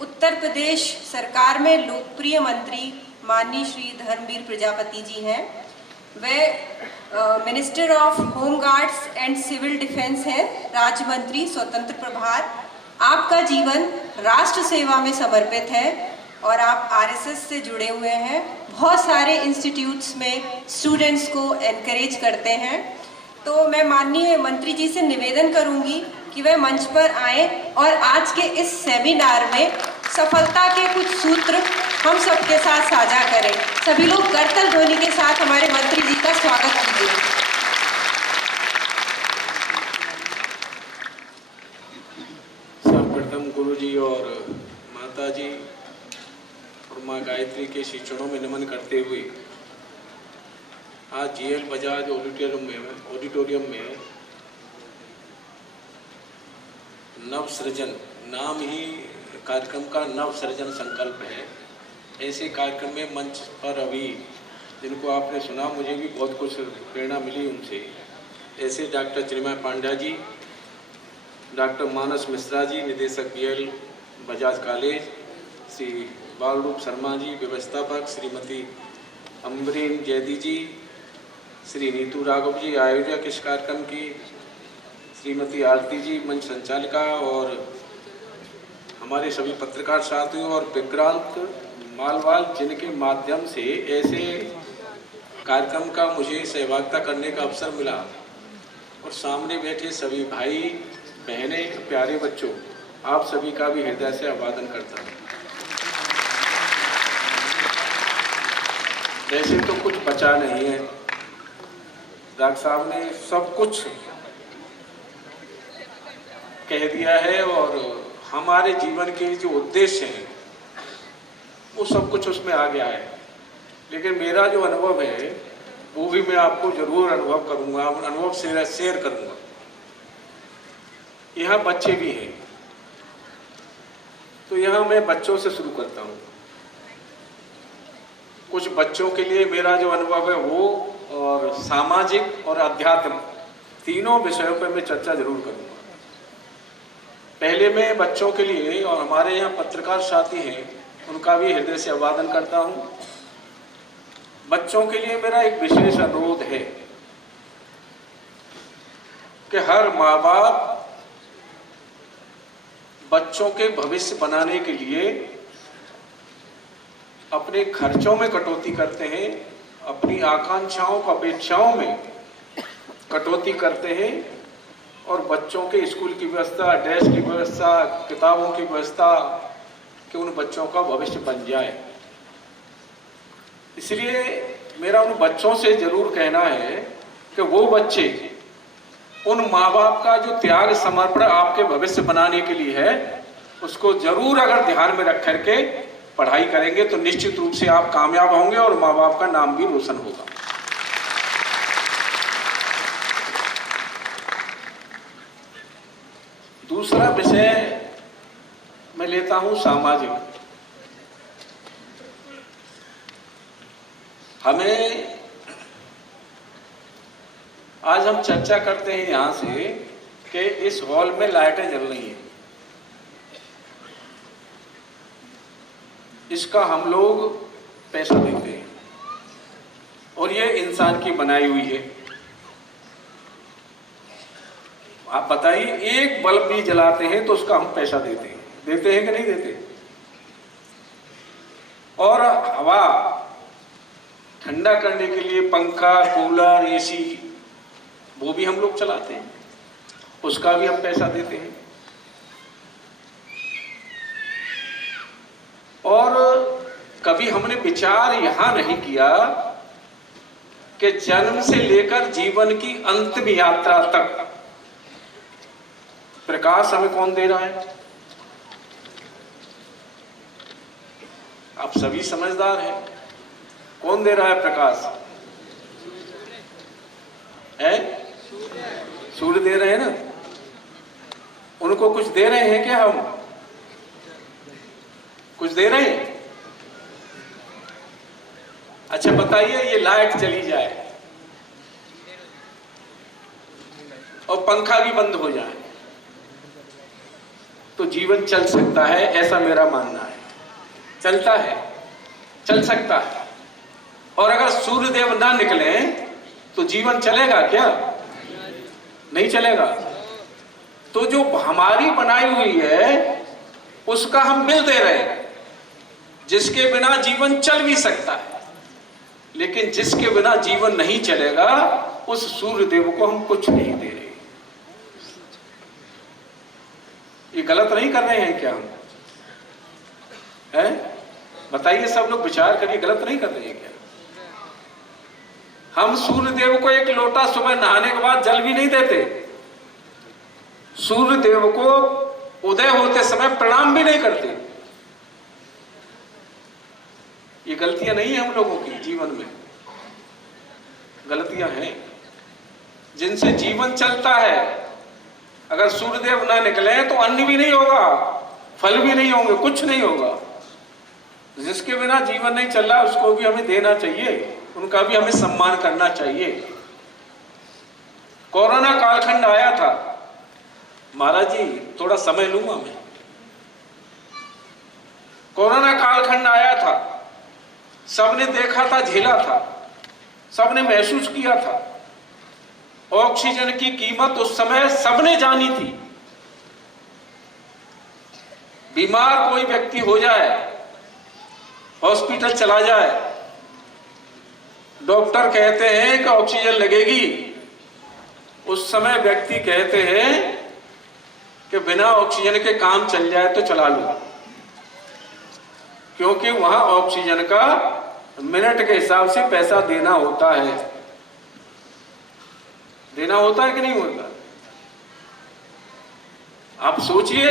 उत्तर प्रदेश सरकार में लोकप्रिय मंत्री माननीय श्री धर्मवीर प्रजापति जी हैं। वे minister of home guards and civil defence हैं, राज्य मंत्री स्वतंत्र प्रभार। आपका जीवन राष्ट्र सेवा में समर्पित है और आप आरएसएस से जुड़े हुए हैं। बहुत सारे इंस्टीट्यूट्स में स्टूडेंट्स को एनकरेज करते हैं। तो मैं माननीय मंत्री जी से निवेदन करूंगी कि वह मंच पर आए और आज के इस सेमिनार में सफलता के कुछ सूत्र हम सबके साथ साझा करें। सभी लोग करतल ध्वनि के साथ हमारे मंत्री जी का स्वागत कीजिए। सर्वप्रथम गुरु जी और माता जी और माँ गायत्री के श्री चरणों में नमन करते हुए आज जीएल बजाज ऑडिटोरियम में नव सृजन नाम ही कार्यक्रम का नव सृजन संकल्प है। ऐसे कार्यक्रम में मंच पर अभी जिनको आपने सुना, मुझे भी बहुत कुछ प्रेरणा मिली उनसे। ऐसे डॉक्टर चिन्मय पांड्या जी, डॉक्टर मानस मिश्रा जी निदेशक बीएल बजाज कॉलेज, श्री बालरूप शर्मा जी व्यवस्थापक, श्रीमती अम्बरीन जैदी जी, श्री नीतू राघव जी आयोजक इस कार्यक्रम की, श्रीमती आरती जी मंच संचालिका, और हमारे सभी पत्रकार साथियों और विक्रांत मालवाल जिनके माध्यम से ऐसे कार्यक्रम का मुझे सहभागिता करने का अवसर मिला, और सामने बैठे सभी भाई बहनें प्यारे बच्चों, आप सभी का भी हृदय से अभिवादन करता हूँ। वैसे तो कुछ बचा नहीं है, डॉक्टर साहब ने सब कुछ कह दिया है और हमारे जीवन के जो उद्देश्य हैं वो सब कुछ उसमें आ गया है। लेकिन मेरा जो अनुभव है वो भी मैं आपको जरूर अनुभव करूंगा, अनुभव शेयर करूंगा। यहाँ बच्चे भी हैं, तो यहाँ मैं बच्चों से शुरू करता हूँ। कुछ बच्चों के लिए मेरा जो अनुभव है वो, और सामाजिक और अध्यात्म तीनों विषयों पर मैं चर्चा जरूर करूंगा। पहले मैं बच्चों के लिए, और हमारे यहाँ पत्रकार साथी हैं उनका भी हृदय से अभिवादन करता हूँ। बच्चों के लिए मेरा एक विशेष अनुरोध है कि हर माँ बाप बच्चों के भविष्य बनाने के लिए अपने खर्चों में कटौती करते हैं, अपनी आकांक्षाओं अपेक्षाओं में कटौती करते हैं, और बच्चों के स्कूल की व्यवस्था, ड्रेस की व्यवस्था, किताबों की व्यवस्था कि उन बच्चों का भविष्य बन जाए। इसलिए मेरा उन बच्चों से जरूर कहना है कि वो बच्चे उन माँ बाप का जो त्याग समर्पण आपके भविष्य बनाने के लिए है उसको जरूर अगर ध्यान में रख करके पढ़ाई करेंगे तो निश्चित रूप से आप कामयाब होंगे और माँ बाप का नाम भी रोशन होगा। दूसरा विषय मैं लेता हूं सामाजिक। हमें आज हम चर्चा करते हैं यहां से कि इस हॉल में लाइटें जल रही हैं, इसका हम लोग पैसा देते हैं और ये इंसान की बनाई हुई है। आप बताइए, एक बल्ब भी जलाते हैं तो उसका हम पैसा देते हैं कि नहीं देते? और हवा ठंडा करने के लिए पंखा, कूलर, एसी वो भी हम लोग चलाते हैं, उसका भी हम पैसा देते हैं। और कभी हमने विचार यहां नहीं किया कि जन्म से लेकर जीवन की अंतिम यात्रा तक प्रकाश हमें कौन दे रहा है? आप सभी समझदार हैं। कौन दे रहा है प्रकाश? है? सूर्य दे रहे हैं ना। उनको कुछ दे रहे हैं क्या? हम कुछ दे रहे हैं? अच्छा बताइए, ये लाइट चली जाए और पंखा भी बंद हो जाए तो जीवन चल सकता है, ऐसा मेरा मानना है। चलता है, चल सकता है। और अगर सूर्यदेव ना निकले तो जीवन चलेगा क्या? नहीं चलेगा। तो जो हमारी बनाई हुई है उसका हम बिल दे रहे हैं, जिसके बिना जीवन चल भी सकता है, लेकिन जिसके बिना जीवन नहीं चलेगा उस सूर्यदेव को हम कुछ नहीं दे रहे। ये गलत नहीं कर रहे हैं क्या हम? है? बताइए, सब लोग विचार करिए, गलत नहीं कर रहे हैं क्या? हम सूर्यदेव को एक लोटा सुबह नहाने के बाद जल भी नहीं देते, सूर्यदेव को उदय होते समय प्रणाम भी नहीं करते। ये गलतियां नहीं है हम लोगों की जीवन में, गलतियां हैं जिनसे जीवन चलता है। अगर सूर्यदेव ना निकले तो अन्न भी नहीं होगा, फल भी नहीं होंगे, कुछ नहीं होगा। जिसके बिना जीवन नहीं चल रहा उसको भी हमें देना चाहिए, उनका भी हमें सम्मान करना चाहिए। कोरोना कालखंड आया था, महाराज जी थोड़ा समय लूंगा मैं। कोरोना कालखंड आया था, सबने देखा था, झेला था, सबने महसूस किया था। ऑक्सीजन की कीमत उस समय सबने जानी थी। बीमार कोई व्यक्ति हो जाए, हॉस्पिटल चला जाए, डॉक्टर कहते हैं कि ऑक्सीजन लगेगी, उस समय व्यक्ति कहते हैं कि बिना ऑक्सीजन के काम चल जाए तो चला लो, क्योंकि वहां ऑक्सीजन का मिनट के हिसाब से पैसा देना होता है। देना होता है कि नहीं होता? आप सोचिए,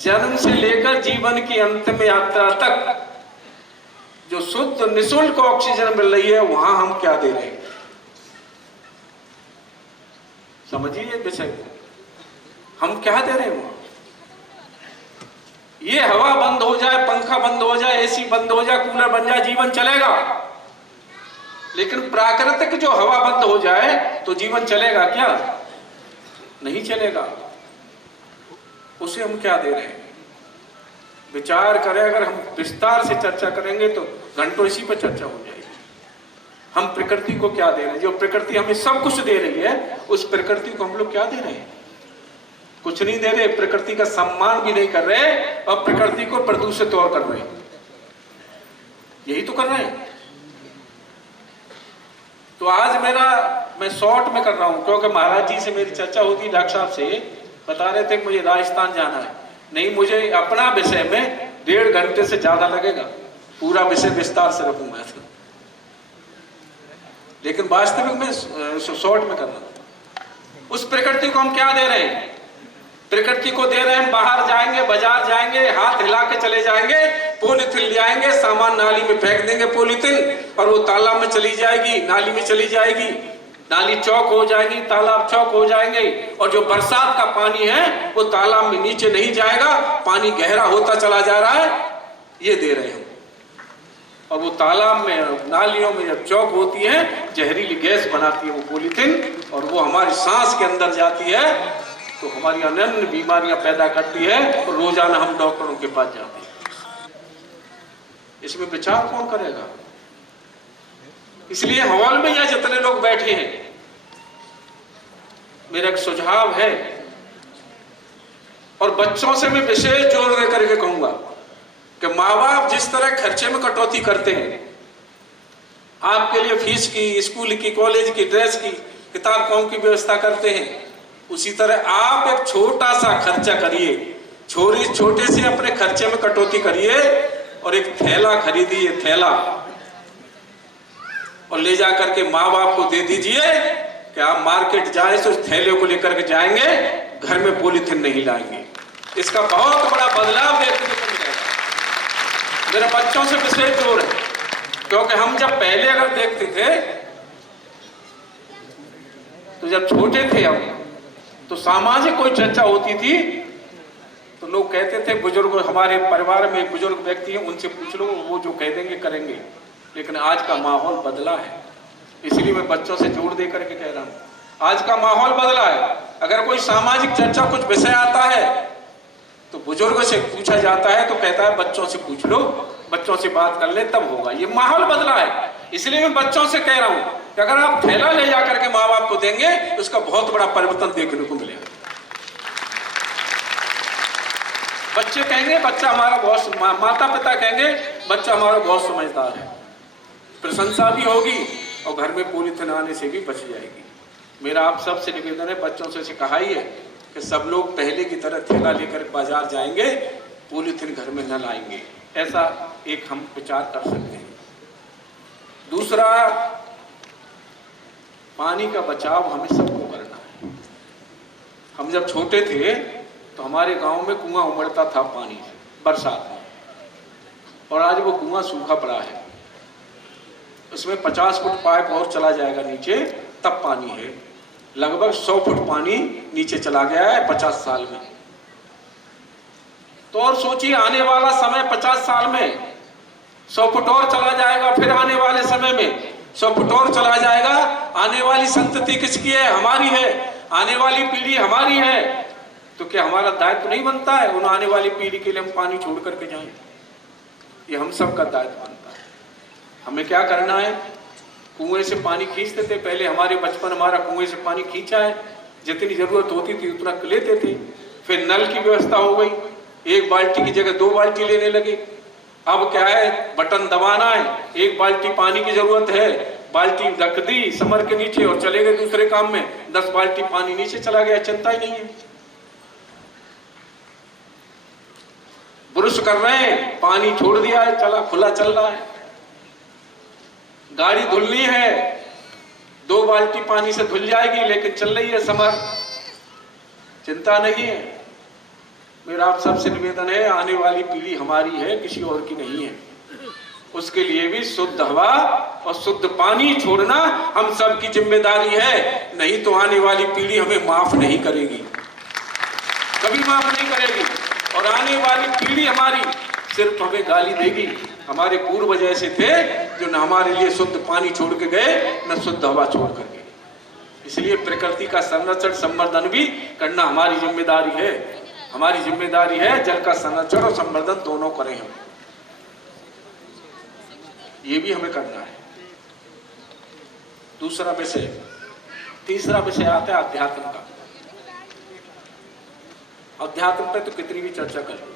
जन्म से लेकर जीवन की अंतिम यात्रा तक जो शुद्ध निःशुल्क ऑक्सीजन मिल रही है, वहां हम क्या दे रहे हैं? समझिए विषय को, हम क्या दे रहे हैं वहां? ये हवा बंद हो जाए, पंखा बंद हो जाए, एसी बंद हो जाए, कूलर बन जाए, जीवन चलेगा। लेकिन प्राकृतिक जो हवा बंद हो जाए तो जीवन चलेगा क्या? नहीं चलेगा। उसे हम क्या दे रहे हैं? विचार करें, अगर हम विस्तार से चर्चा करेंगे तो घंटों इसी पर चर्चा हो जाएगी। हम प्रकृति को क्या दे रहे हैं? जो प्रकृति हमें सब कुछ दे रही है, उस प्रकृति को हम लोग क्या दे रहे हैं? कुछ नहीं दे रहे। प्रकृति का सम्मान भी नहीं कर रहे और प्रकृति को प्रदूषित और कर रहे हैं। यही तो कर रहे हैं। तो आज मैं शॉर्ट में कर रहा हूं, क्योंकि महाराज जी से मेरी चर्चा होती, डॉक्टर साहब से बता रहे थे कि मुझे राजस्थान जाना है। नहीं, मुझे अपना विषय में 1.5 घंटे से ज्यादा लगेगा, पूरा विषय विस्तार से रखूंगा, लेकिन वास्तविक में शॉर्ट में करना। उस प्रकृति को हम क्या दे रहे हैं? प्रकृति को दे रहे हैं, बाहर जाएंगे, बाजार जाएंगे, हाथ हिला के चले जाएंगे, पॉलीथिन ले आएंगे, सामान नाली में फेंक देंगे पॉलीथिन, और वो तालाब में चली जाएगी, नाली में चली जाएगी, नाली चौक हो जाएगी, तालाब चौक हो जाएंगे, और जो बरसात का पानी है वो तालाब में नीचे नहीं जाएगा, पानी गहरा होता चला जा रहा है। ये दे रहे हैं। और वो तालाब में, नालियों में जब चौक होती है, जहरीली गैस बनाती है वो पॉलीथिन, और वो हमारी सांस के अंदर जाती है तो हमारी अनन्य बीमारियां पैदा करती है, और रोजाना हम डॉक्टरों के पास जाते हैं। इसमें विचार कौन करेगा? इसलिए हॉल में या जितने लोग बैठे हैं, मेरा एक सुझाव है, और बच्चों से मैं विशेष जोर दे करके कहूंगा कि माँ बाप जिस तरह खर्चे में कटौती करते हैं, आपके लिए फीस की, स्कूल की, कॉलेज की, ड्रेस की, किताब कॉम की व्यवस्था करते हैं, उसी तरह आप एक छोटा सा खर्चा करिए, छोटे से अपने खर्चे में कटौती करिए, और एक थैला खरीदिए, थैला, और ले जाकर के माँ बाप को दे दीजिए कि आप मार्केट जाए तो उस थैले को लेकर के जाएंगे, घर में पॉलीथिन नहीं लाएंगे। इसका बहुत बड़ा बदलाव देखने को मिलेगा। मेरे बच्चों से विशेष जोर है, क्योंकि हम जब पहले अगर देखते थे, तो जब छोटे थे हम, तो सामाजिक कोई चर्चा होती थी तो लोग कहते थे, बुजुर्ग, हमारे परिवार में बुजुर्ग व्यक्ति हैं, उनसे पूछ लो, वो जो कह देंगे करेंगे। लेकिन आज का माहौल बदला है, इसलिए मैं बच्चों से जोर दे करके कह रहा हूं, आज का माहौल बदला है। अगर कोई सामाजिक चर्चा, कुछ विषय आता है तो बुजुर्ग से पूछा जाता है तो कहता है बच्चों से पूछ लो, बच्चों से बात कर ले तब होगा। ये माहौल बदला है। इसलिए मैं बच्चों से कह रहा हूं कि अगर आप थैला ले जाकर के माँ बाप को देंगे तो उसका बहुत बड़ा परिवर्तन देखने को मिलेगा। बच्चे कहेंगे बच्चा हमारा बहुत, माता पिता कहेंगे बच्चा हमारा बहुत समझदार है, प्रशंसा भी होगी और घर में पॉलीथिन आने से भी बच जाएगी। मेरा आप सबसे निवेदन है, बच्चों से कहा ही है कि सब लोग पहले की तरह थैला लेकर बाजार जाएंगे, पॉलीथिन घर में न लाएंगे। ऐसा एक हम विचार कर सकते हैं। दूसरा, पानी का बचाव हमें सबको करना है। हम जब छोटे थे तो हमारे गांव में कुआं उमड़ता था पानी से बरसात में, और आज वो कुआं सूखा पड़ा है। उसमें 50 फुट पाइप और चला जाएगा नीचे तब पानी है। लगभग 100 फुट पानी नीचे चला गया है 50 साल में। तो और सोचिए आने वाला समय 50 साल में 100 फुट और चला जाएगा, फिर आने वाले समय में 100 फुट और चला जाएगा। आने वाली संतति किसकी है? हमारी है। आने वाली पीढ़ी हमारी है। तो क्या हमारा दायित्व नहीं बनता है उन आने वाली पीढ़ी के लिए हम पानी छोड़ करके जाएं? ये हम सब का दायित्व बनता है। हमें क्या करना है? कुएं से पानी खींचते थे पहले, हमारे बचपन हमारा कुएं से पानी खींचा है, जितनी जरूरत होती थी उतना लेते थे। फिर नल की व्यवस्था हो गई, 1 बाल्टी की जगह 2 बाल्टी लेने लगे। अब क्या है, बटन दबाना है, 1 बाल्टी पानी की जरूरत है, बाल्टी रख दी समर के नीचे और चले गए दूसरे काम में, 10 बाल्टी पानी नीचे चला गया, चिंता ही नहीं है। ब्रश कर रहे हैं, पानी छोड़ दिया है, चला खुला चल रहा है। गाड़ी धुलनी है, 2 बाल्टी पानी से धुल जाएगी, लेकिन चल रही है समर, चिंता नहीं है। मेरा आप सबसे निवेदन है, आने वाली पीढ़ी हमारी है, किसी और की नहीं है। उसके लिए भी शुद्ध हवा और शुद्ध पानी छोड़ना हम सब की जिम्मेदारी है। नहीं तो आने वाली पीढ़ी हमें माफ नहीं करेगी, कभी माफ नहीं करेगी। और आने वाली पीढ़ी हमारी सिर्फ हमें गाली देगी। हमारे पूर्वज ऐसे थे जो न हमारे लिए शुद्ध पानी छोड़ के गए, न शुद्ध हवा छोड़ कर गए। इसलिए प्रकृति का संरक्षण संवर्धन भी करना हमारी जिम्मेदारी है। हमारी जिम्मेदारी है जल का संरक्षण और संवर्धन दोनों करें हम, ये भी हमें करना है। दूसरा विषय, तीसरा विषय आता है अध्यात्म का। अध्यात्म पे तो कितनी भी चर्चा कर लो,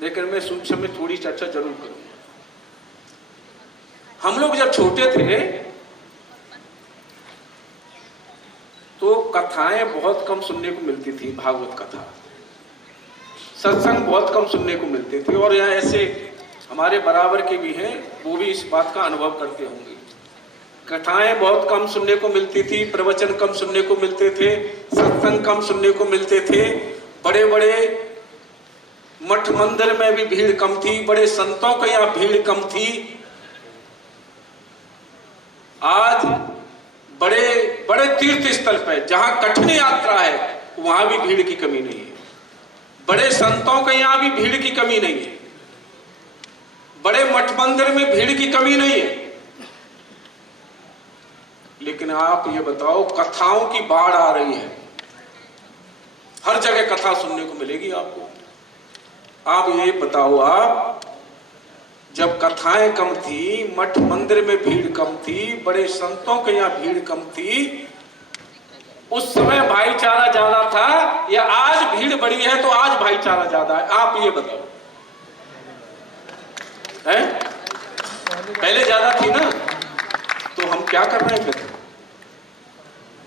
लेकिन मैं सूक्ष्म में थोड़ी चर्चा जरूर करूंगा। हम लोग जब छोटे थे तो कथाएं बहुत कम सुनने को मिलती थी, भागवत कथा, सत्संग बहुत कम सुनने को मिलते थे। और यहाँ ऐसे हमारे बराबर के भी हैं, वो भी इस बात का अनुभव करते होंगे। कथाएं बहुत कम सुनने को मिलती थी, प्रवचन कम सुनने को मिलते थे, सत्संग कम सुनने को मिलते थे। बड़े बड़े मठ मंदिर में भी भीड़ कम थी, बड़े संतों के यहाँ भीड़ कम थी। आज बड़े बड़े तीर्थ स्थल पर जहां कठिन यात्रा है वहां भी भीड़ की कमी नहीं है। बड़े संतों के यहाँ भी भीड़ की कमी नहीं है, बड़े मठ मंदिर में भीड़ की कमी नहीं है। लेकिन आप ये बताओ, कथाओं की बाढ़ आ रही है, हर जगह कथा सुनने को मिलेगी आपको। आप ये बताओ, आप जब कथाएं कम थी, मठ मंदिर में भीड़ कम थी, बड़े संतों के यहाँ भीड़ कम थी, उस समय भाईचारा ज्यादा था या आज भीड़ बढ़ी है तो आज भाईचारा ज्यादा है? आप ये बताओ, है? पहले ज्यादा थी ना, तो हम क्या कर रहे हैं फिर?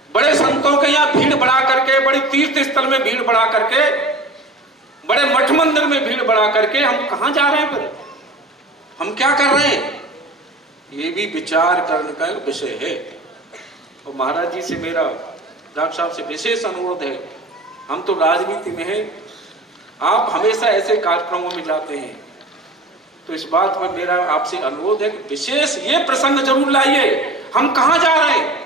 बड़े संतों के यहाँ भीड़ बढ़ा करके, बड़ी तीर्थ स्थल में भीड़ बढ़ा करके, बड़े मठ मंदिर में भीड़ बढ़ा करके हम कहां जा रहे हैं फिर? हम क्या कर रहे हैं? ये भी विचार करने का विषय है। और महाराज जी से मेरा, डॉक्टर साहब से विशेष अनुरोध है, हम तो राजनीति में हैं, आप हमेशा ऐसे कार्यक्रमों में जाते हैं, तो इस बात पर मेरा आपसे अनुरोध है कि विशेष ये प्रसंग जरूर लाइए। हम कहां जा रहे हैं?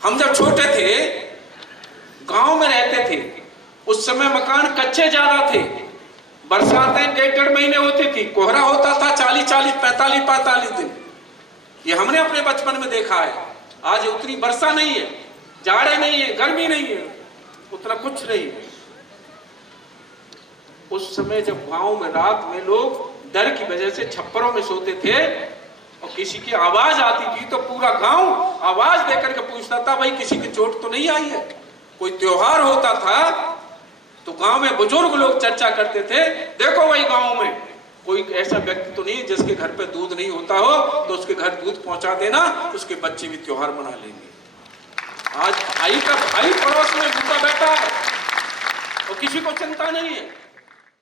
हम जब छोटे थे, गांव में रहते थे, उस समय मकान कच्चे ज्यादा थे, बरसातें 1.5 महीने होती थी, कोहरा होता था 40-40, 45 दिन। ये हमने अपने बचपन में देखा है। आज उतनी वर्षा नहीं है, जाड़े नहीं है, गर्मी नहीं है, उतना कुछ नहीं है। उस समय जब गांव में रात में लोग डर की वजह से छप्परों में सोते थे और किसी की आवाज आती थी तो पूरा गांव आवाज देकर के पूछता था, भाई किसी की चोट तो नहीं आई है। कोई त्योहार होता था तो गांव में बुजुर्ग लोग चर्चा करते थे, देखो भाई गांव में कोई ऐसा व्यक्ति तो नहीं जिसके घर पे दूध नहीं होता हो, तो उसके घर दूध पहुंचा देना, उसके बच्चे भी त्योहार मना लेंगे। आज भाई का भाई पड़ोस में भूखा बैठा है और किसी को चिंता नहीं है।